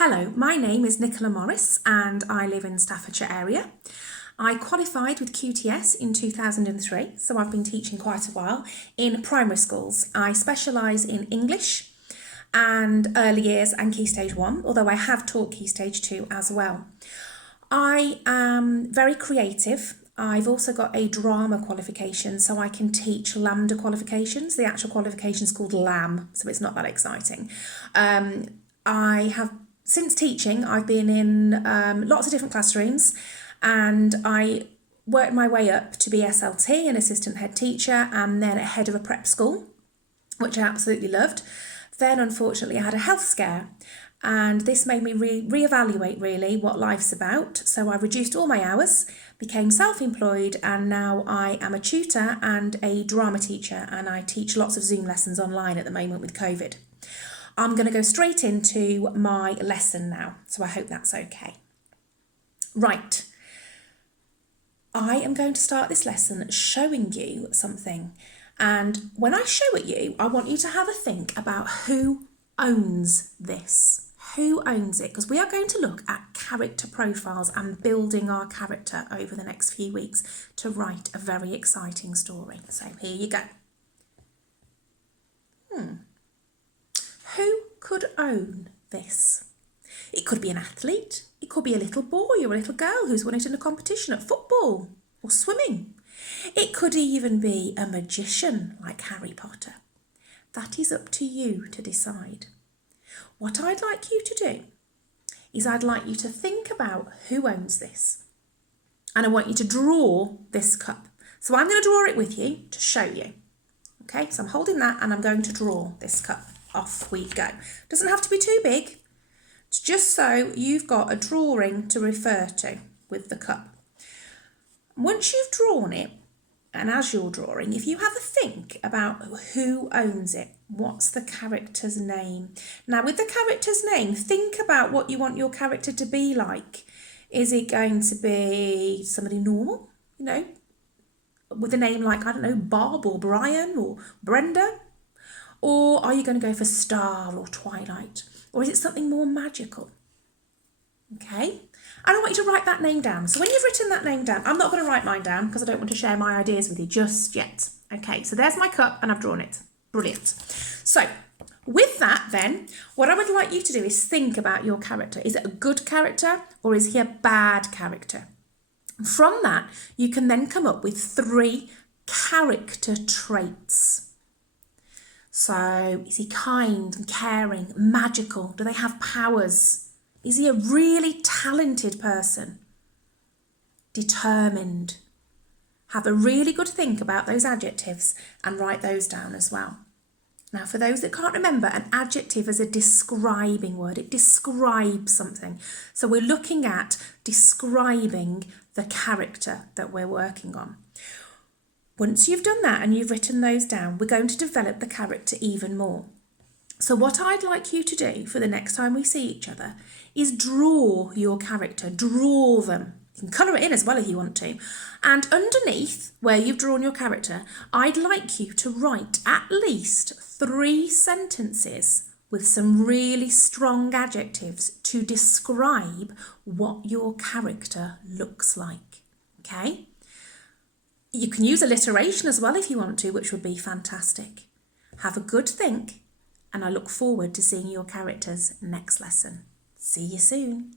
Hello, my name is Nicola Morris and I live in Staffordshire area. I qualified with QTS in 2003, so I've been teaching quite a while in primary schools. I specialise in English and early years and Key Stage 1, although I have taught Key Stage 2 as well. I am very creative. I've also got a drama qualification, so I can teach Lambda qualifications. The actual qualification is called LAM, so it's not that exciting. Since teaching, I've been in lots of different classrooms, and I worked my way up to be SLT, an assistant head teacher, and then a head of a prep school, which I absolutely loved. Then, unfortunately, I had a health scare, and this made me reevaluate really what life's about. So I reduced all my hours, became self-employed, and now I am a tutor and a drama teacher, and I teach lots of Zoom lessons online at the moment with COVID. I'm going to go straight into my lesson now, so I hope that's okay. Right, I am going to start this lesson showing you something, and when I show it you, I want you to have a think about who owns this. Who owns it? Because we are going to look at character profiles and building our character over the next few weeks to write a very exciting story. So here you go. Who could own this? It could be an athlete, it could be a little boy or a little girl who's won it in a competition at football or swimming. It could even be a magician like Harry Potter. That is up to you to decide. What I'd like you to do is I'd like you to think about who owns this. And I want you to draw this cup. So I'm going to draw it with you to show you. Okay, so I'm holding that and I'm going to draw this cup. Off we go. Doesn't have to be too big. It's just so you've got a drawing to refer to with the cup. Once you've drawn it, and as you're drawing, if you have a think about who owns it, what's the character's name? Now with the character's name, think about what you want your character to be like. Is it going to be somebody normal, with a name like, I don't know, Bob or Brian or Brenda? Or are you going to go for Star or Twilight? Or is it something more magical? Okay, and I want you to write that name down. So when you've written that name down, I'm not going to write mine down because I don't want to share my ideas with you just yet. Okay, so there's my cup and I've drawn it. Brilliant. So with that then, what I would like you to do is think about your character. Is it a good character or is he a bad character? From that, you can then come up with 3 character traits. So, is he kind and caring, magical? Do they have powers? Is he a really talented person? Determined? Have a really good think about those adjectives and write those down as well. Now, for those that can't remember, an adjective is a describing word. It describes something. So we're looking at describing the character that we're working on. Once you've done that and you've written those down, we're going to develop the character even more. So what I'd like you to do for the next time we see each other is draw your character, draw them. You can colour it in as well if you want to. And underneath where you've drawn your character, I'd like you to write at least 3 sentences with some really strong adjectives to describe what your character looks like. Okay? You can use alliteration as well if you want to, which would be fantastic. Have a good think, and I look forward to seeing your characters next lesson. See you soon.